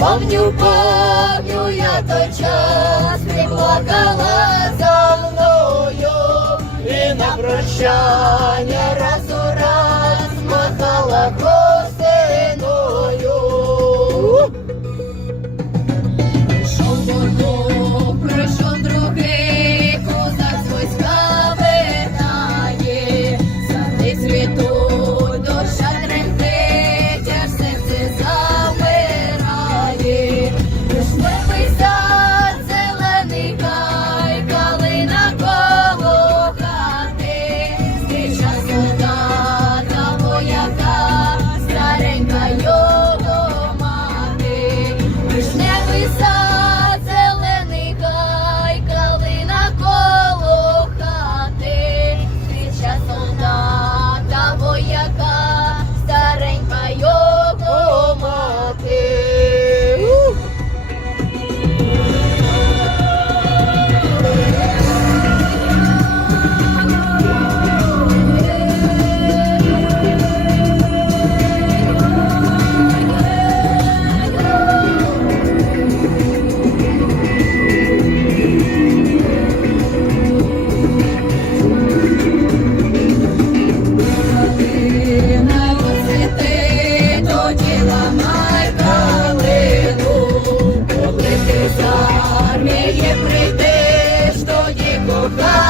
Помню, помню я той час, ти плакала за мною, і на прощання Lord.